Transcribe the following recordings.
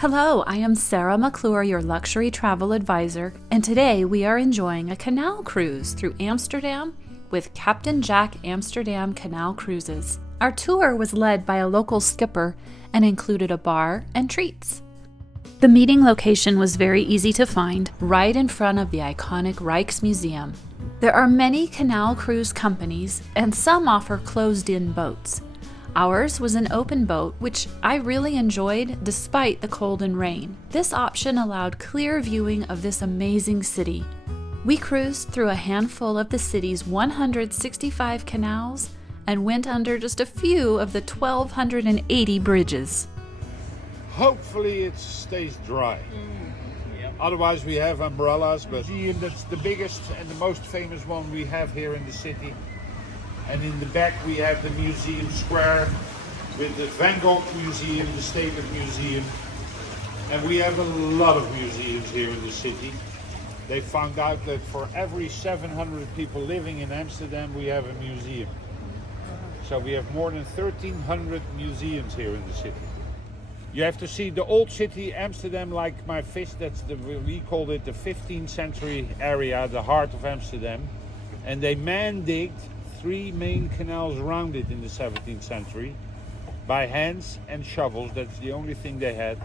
Hello, I am Sarah McClure, your luxury travel advisor, and today we are enjoying a canal cruise through Amsterdam with Captain Jack Amsterdam Canal Cruises. Our tour was led by a local skipper and included a bar and treats. The meeting location was very easy to find, right in front of the iconic Rijksmuseum. There are many canal cruise companies, and some offer closed-in boats. Ours was an open boat, which I really enjoyed despite the cold and rain. This option allowed clear viewing of this amazing city. We cruised through a handful of the city's 165 canals and went under just a few of the 1,280 bridges. Hopefully it stays dry. Yep. Otherwise we have umbrellas, but that's the biggest and the most famous one we have here in the city. And in the back we have the museum square with the Van Gogh Museum, the State Museum. And we have a lot of museums here in the city. They found out that for every 700 people living in Amsterdam, we have a museum. So we have more than 1,300 museums here in the city. You have to see the old city, Amsterdam, like my fist. We called it the 15th century area, the heart of Amsterdam. And they man-digged 3 main canals around it in the 17th century by hands and shovels. That's the only thing they had.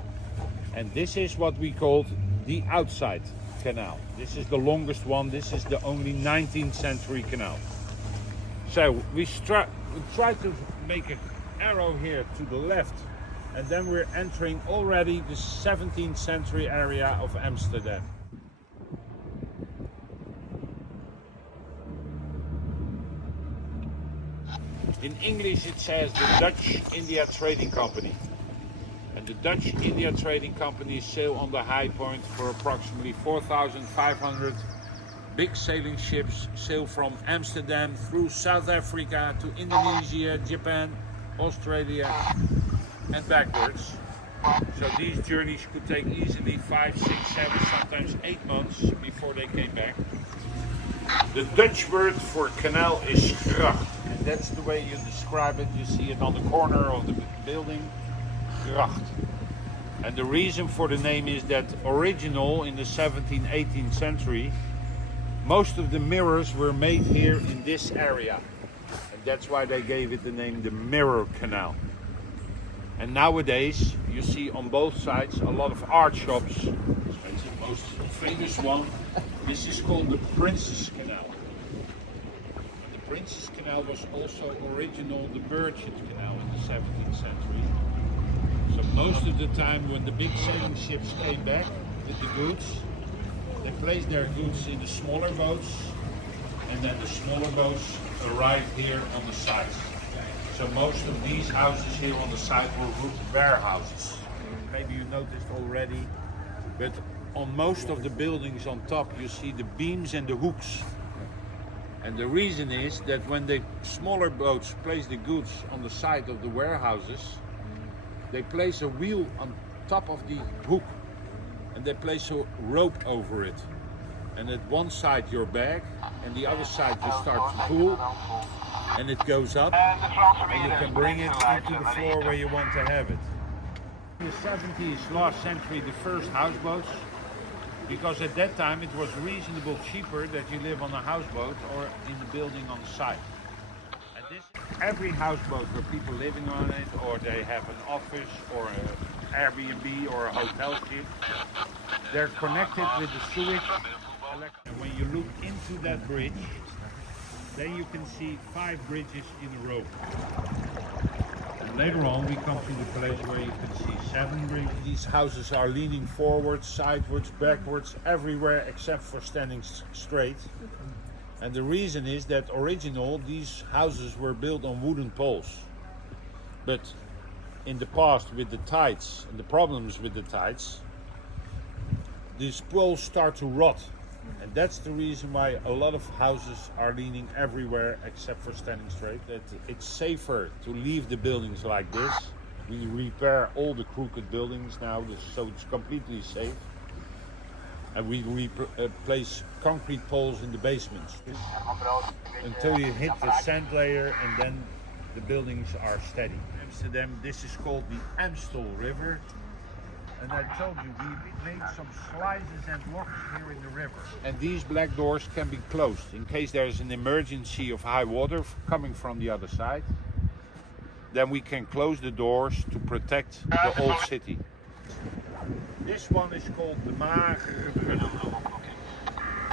And this is what we called the outside canal. This is the longest one. This is the only 19th century canal. So we try to make an arrow here to the left, and then we're entering already the 17th century area of Amsterdam. In English it says the Dutch India Trading Company. And the Dutch India Trading Company sail on the High Point for approximately 4,500 big sailing ships, sail from Amsterdam through South Africa to Indonesia, Japan, Australia and backwards. So these journeys could take easily 5, 6, 7, sometimes 8 months before they came back. The Dutch word for canal is gracht, and that's the way you describe it. You see it on the corner of the building, gracht. And the reason for the name is that original in the 17th, 18th century, most of the mirrors were made here in this area. And that's why they gave it the name the Mirror Canal. And nowadays, you see on both sides a lot of art shops. That's the most famous one. This is called the Princess Canal. And the Princess Canal was also original the Merchant Canal in the 17th century. So most of the time when the big sailing ships came back with the goods, they placed their goods in the smaller boats, and then the smaller boats arrived here on the sides. So most of these houses here on the side were warehouses. Maybe you noticed already, but on most of the buildings on top you see the beams and the hooks. And the reason is that when the smaller boats place the goods on the side of the warehouses, they place a wheel on top of the hook and they place a rope over it. And at one side your bag and the other side you start to pull and it goes up and you can bring it into the floor where you want to have it. In the 70s, last century, the first houseboats, because at that time it was reasonable cheaper that you live on a houseboat or in the building on the side. And every houseboat where people living on it, or they have an office or an Airbnb or a hotel ship, they're connected with the sewage. And when you look into that bridge, then you can see 5 bridges in a row. And later on we come to the place where you can see 7 bridges. These houses are leaning forwards, sideways, backwards, everywhere except for standing straight. And the reason is that original these houses were built on wooden poles. But in the past with the tides and the problems with the tides, these poles start to rot. And that's the reason why a lot of houses are leaning everywhere except for standing straight. That it's safer to leave the buildings like this. We repair all the crooked buildings now, so it's completely safe. And we place concrete poles in the basements until you hit the sand layer, and then the buildings are steady. In Amsterdam, this is called the Amstel River. And I told you, we made some slices and locks here in the river. And these black doors can be closed in case there's an emergency of high water coming from the other side. Then we can close the doors to protect the old city. This one is called the magere.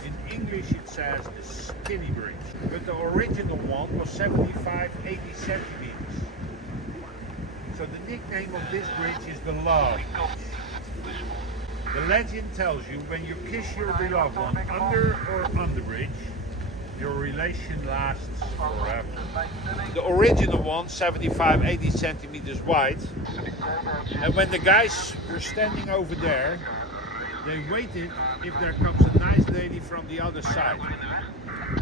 In English it says the skinny bridge. But the original one was 75, 80 centimeters. So the nickname of this bridge is the love. The legend tells you when you kiss your beloved one under or on the bridge, your relation lasts forever. The original one, 75, 80 centimeters wide. And when the guys were standing over there, they waited if there comes a nice lady from the other side.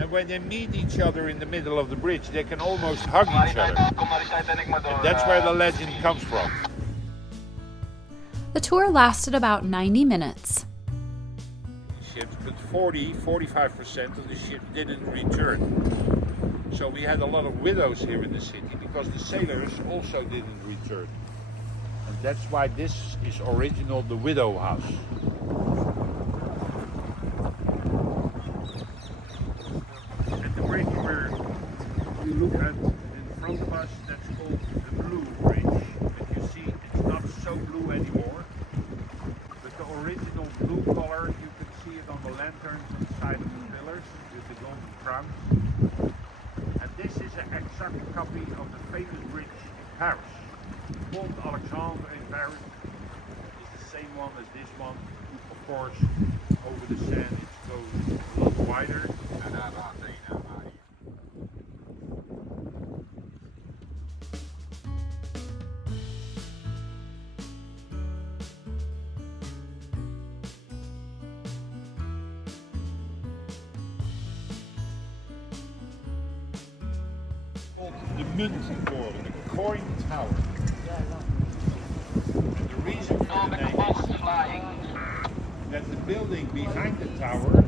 And when they meet each other in the middle of the bridge, they can almost hug each other. And that's where the legend comes from. The tour lasted about 90 minutes. Ships, but 45% of the ships didn't return. So we had a lot of widows here in the city because the sailors also didn't return. And that's why this is original, the widow house. And the bridge where you look at in front of us, that's called the Blue Bridge. And you see it's not so blue anymore. But the original blue color, you can see it on the lanterns on the side of the pillars with the golden crowns. And this is an exact copy of the famous bridge in Paris. Pont Alexandre in Paris is the same one as this one. Of course, over the sand it goes a lot wider. The Munttoren, the coin tower. And the reason for the name is that the building behind the tower,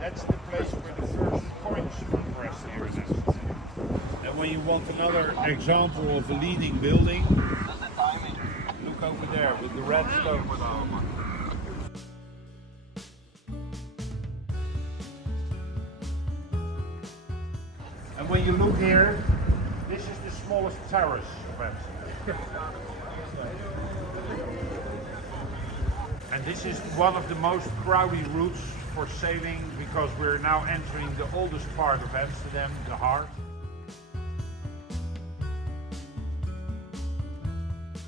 that's the place where the first coins were pressed here in Amsterdam. And when you want another example of a leading building, look over there with the red stones. And when you look here, this is the smallest terrace of Amsterdam. And this is one of the most crowded routes for sailing because we're now entering the oldest part of Amsterdam, the heart.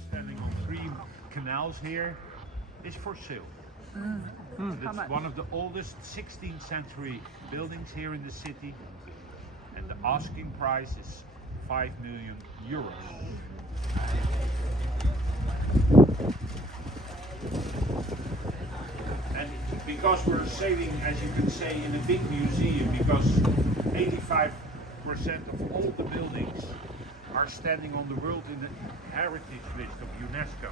Standing on 3 canals here is for sale. It's one of the oldest 16th century buildings here in the city. And the asking price is 5 million euros. And because we're sailing, as you can say, in a big museum, because 85% of all the buildings are standing on the World Heritage List of UNESCO.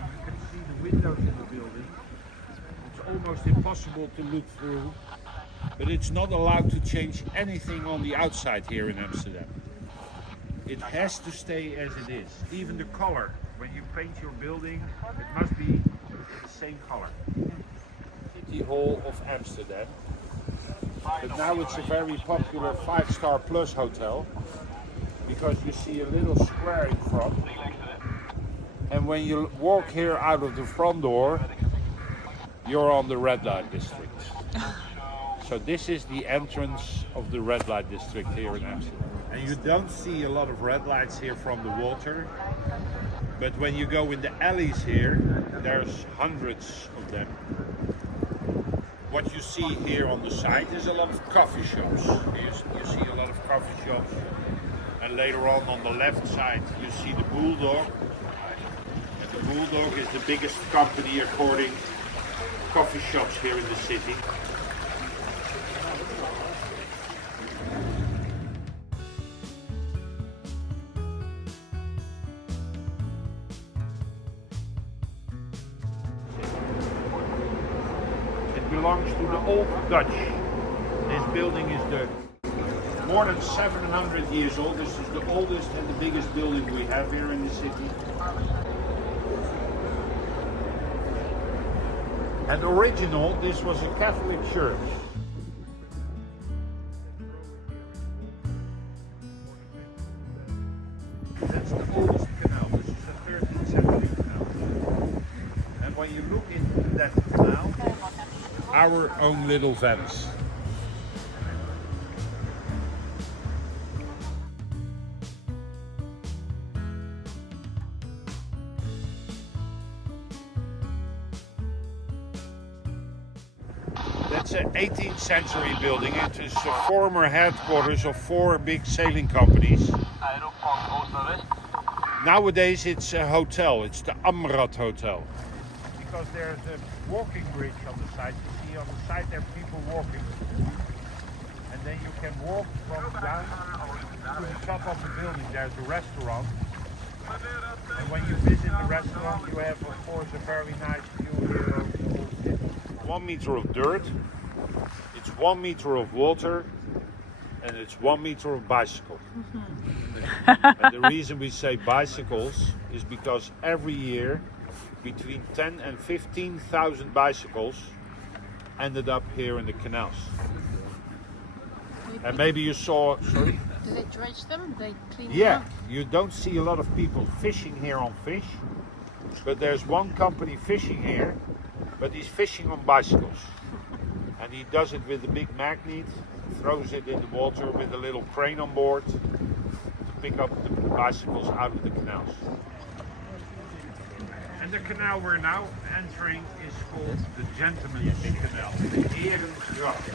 And you can see the windows in the building. It's almost impossible to look through. But it's not allowed to change anything on the outside here in Amsterdam. It has to stay as it is. Even the color, when you paint your building, it must be the same color. City Hall of Amsterdam. But now it's a very popular 5-star plus hotel because you see a little square in front. And when you walk here out of the front door, you're on the red light district. So this is the entrance of the red light district here in Amsterdam. And you don't see a lot of red lights here from the water. But when you go in the alleys here, there's hundreds of them. What you see here on the side is a lot of coffee shops. You see a lot of coffee shops. And later on the left side, you see the Bulldog. And the Bulldog is the biggest company according to coffee shops here in the city. Belongs to the old Dutch. This building is more than 700 years old. This is the oldest and the biggest building we have here in the city. And original, this was a Catholic church. That's the oldest canal. This is a 13th century canal. And when you look into that canal, our own little Venice. That's an 18th century building. It is the former headquarters of 4 big sailing companies. Nowadays it's a hotel. It's the Amrad Hotel. Because there's a walking bridge on the side. You see on the side there are people walking. And then you can walk from down to the top of the building. There's a restaurant. And when you visit the restaurant, you have of course a very nice view here of the whole city. 1 meter of dirt, it's 1 meter of water, and it's 1 meter of bicycle. And the reason we say bicycles is because every year between 10 and 15,000 bicycles ended up here in the canals. And maybe you saw, sorry? Do they dredge them? They clean them Yeah, up? you don't see a lot of people fishing here on fish, but there's one company fishing here, but he's fishing on bicycles. And he does it with a big magnet, throws it in the water with a little crane on board to pick up the bicycles out of the canals. And the canal we're now entering is called the Gentleman's Canal, the Herengracht.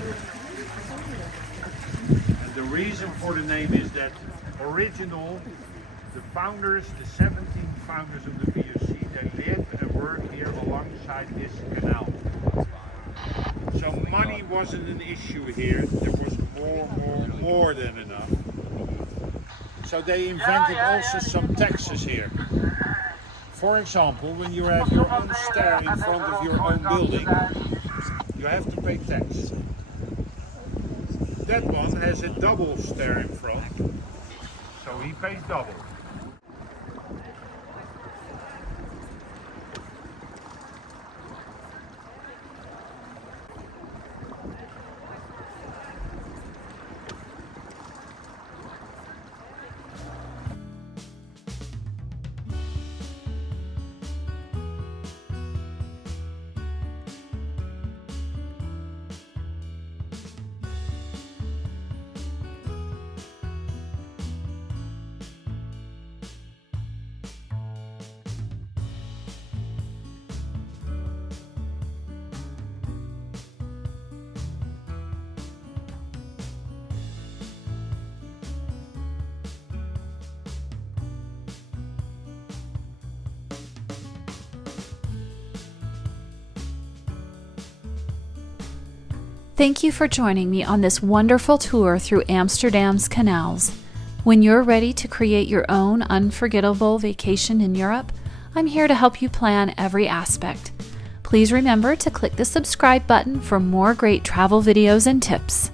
And the reason for the name is that original, the founders, the 17 founders of the VOC, they live and work here alongside this canal. So money wasn't an issue here. There was more than enough. So they invented also some taxes here. For example, when you have your own stair in front of your own building, you have to pay tax. That one has a double stair in front, so he pays double. Thank you for joining me on this wonderful tour through Amsterdam's canals. When you're ready to create your own unforgettable vacation in Europe, I'm here to help you plan every aspect. Please remember to click the subscribe button for more great travel videos and tips.